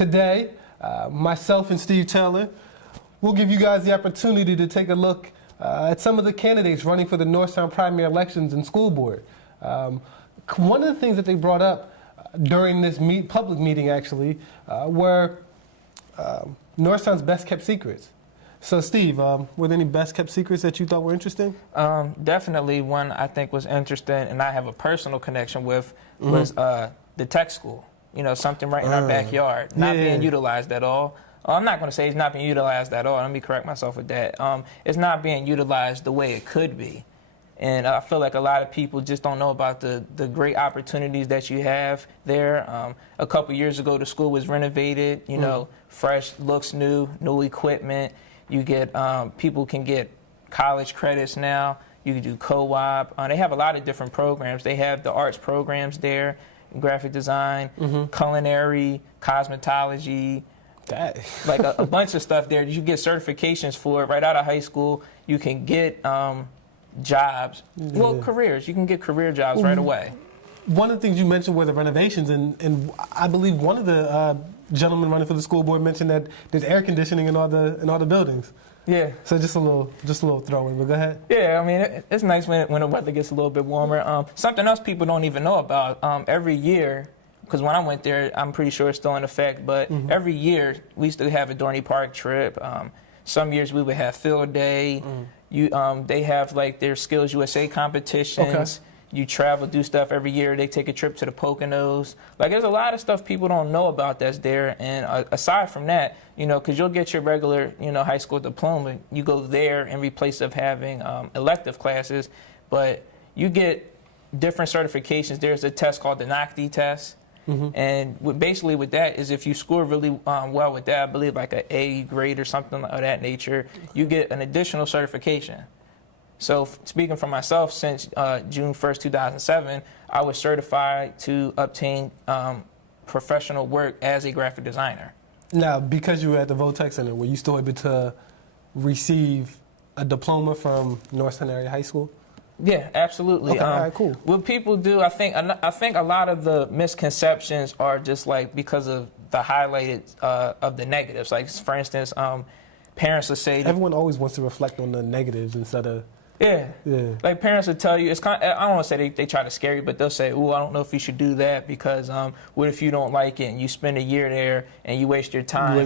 Today, myself and Steve Taylor will give you guys the opportunity to take a look at some of the candidates running for the Northtown primary elections and school board. One of the things that they brought up during this public meeting, actually, were Northtown's best kept secrets. So, Steve, were there any best kept secrets that you thought were interesting? Definitely one I think was interesting, and I have a personal connection with, was the tech school. You know, something right in our backyard, not being utilized at all. I'm not going to say it's not being utilized at all. Let me correct myself with that. It's not being utilized the way it could be. And I feel like a lot of people just don't know about the great opportunities that you have there. A couple years ago, the school was renovated, you know, fresh, looks new equipment. You get, people can get college credits now. You can do co-op. They have a lot of different programs. They have the arts programs there, graphic design, culinary, cosmetology, like a bunch of stuff there. You get certifications for it right out of high school. You can get jobs, well, careers. You can get career jobs right away. One of the things you mentioned were the renovations, and I believe one of the gentlemen running for the school board mentioned that there's air conditioning in all the buildings. Yeah. So just a little throw in, but go ahead. Yeah, I mean, it's nice when the weather gets a little bit warmer. Something else people don't even know about, every year, because when I went there, I'm pretty sure it's still in effect, but every year we used to have a Dorney Park trip. Some years we would have field day. They have like their Skills USA competitions. Okay. You travel, do stuff every year. They take a trip to the Poconos. Like, there's a lot of stuff people don't know about that's there. And aside from that, you know, because you'll get your regular, you know, high school diploma, you go there in replace of having elective classes, but you get different certifications. There's a test called the NOCTI test. And basically with that is if you score really well with that, I believe like an A grade or something of that nature, you get an additional certification. So speaking for myself, since June 1st, 2007, I was certified to obtain professional work as a graphic designer. Now, because you were at the Votech Center, were you still able to receive a diploma from Northtown Area High School? Yeah, absolutely. Okay, all right, cool. What people do, I think a lot of the misconceptions are just like because of the highlighted of the negatives. Like, for instance, parents will say everyone always wants to reflect on the negatives instead of like parents will tell you, it's kind of, I don't want to say they try to scare you, but they'll say, "Oh, I don't know if you should do that because what if you don't like it and you spend a year there and you waste your time?"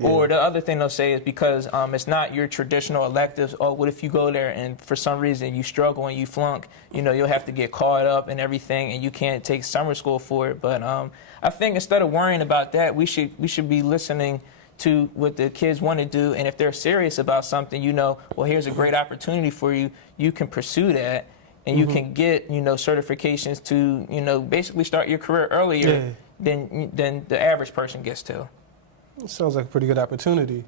Or the other thing they'll say is because it's not your traditional electives. Oh, what if you go there and for some reason you struggle and you flunk? You know, you'll have to get caught up and everything, and you can't take summer school for it. But I think instead of worrying about that, we should be listening to what the kids want to do, and if they're serious about something, you know, well, here's a great opportunity for you. You can pursue that, and you can get, you know, certifications to, you know, basically start your career earlier than the average person gets to. Sounds like a pretty good opportunity.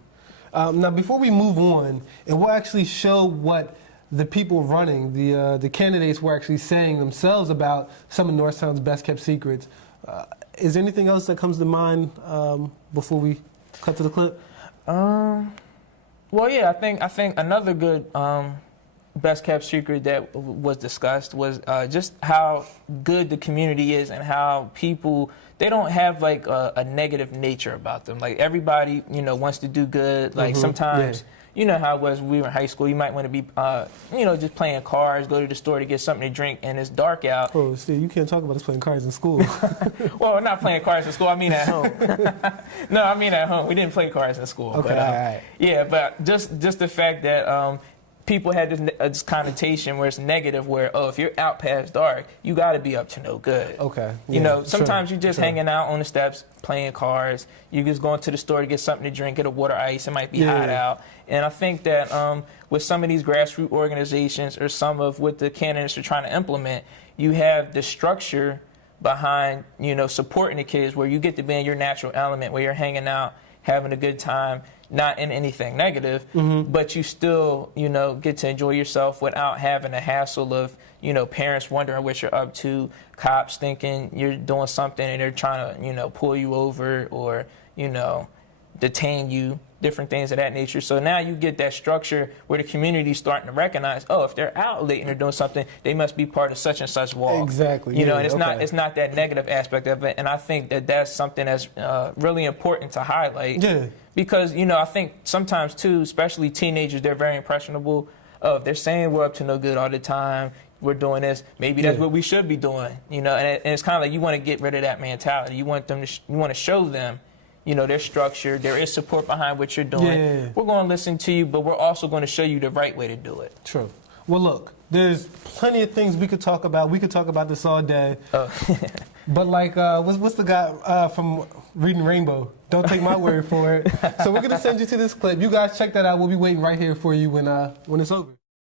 Now, before we move on, and we'll actually show what the people running, the candidates were actually saying themselves about some of Northtown's best kept secrets. Is there anything else that comes to mind before we cut to the clip? Well, yeah, I think another good best kept secret that was discussed was just how good the community is and how people, they don't have like a negative nature about them. Like, everybody, you know, wants to do good. Like, sometimes, you know how it was when we were in high school, you might want to be, you know, just playing cards, go to the store to get something to drink, and it's dark out. Oh, Steve, you can't talk about us playing cards in school. Well, not playing cards in school, I mean at home. No, I mean at home. We didn't play cards in school. Okay, but, all right. Yeah, but just the fact that people had this connotation where it's negative, where, oh, if you're out past dark, you got to be up to no good. Okay. You know, sometimes you're just hanging out on the steps, playing cards. You just going to the store to get something to drink, get a water ice. It might be hot out. And I think that with some of these grassroots organizations or some of what the candidates are trying to implement, you have the structure behind, you know, supporting the kids where you get to be in your natural element, where you're hanging out, having a good time, not in anything negative, but you still, you know, get to enjoy yourself without having the hassle of, you know, parents wondering what you're up to, cops thinking you're doing something and they're trying to, you know, pull you over, or, you know, detain you, different things of that nature. So now you get that structure where the community's starting to recognize, oh, if they're out late and they're doing something, they must be part of such and such wall. Exactly. You know, yeah, and okay. it's not that negative aspect of it. And I think that that's something that's really important to highlight. Yeah. Because, you know, I think sometimes too, especially teenagers, they're very impressionable. If they're saying we're up to no good all the time, we're doing this, maybe that's Yeah. what we should be doing. You know, and it's kind of like you want to get rid of that mentality. You want them to, you want to show them, you know, there's structure, there is support behind what you're doing. Yeah. We're going to listen to you, but we're also going to show you the right way to do it. True. Well, look, there's plenty of things we could talk about. We could talk about this all day. But like, what's the guy from Reading Rainbow? Don't take my word for it. So we're gonna send you to this clip. You guys check that out. We'll be waiting right here for you when it's over.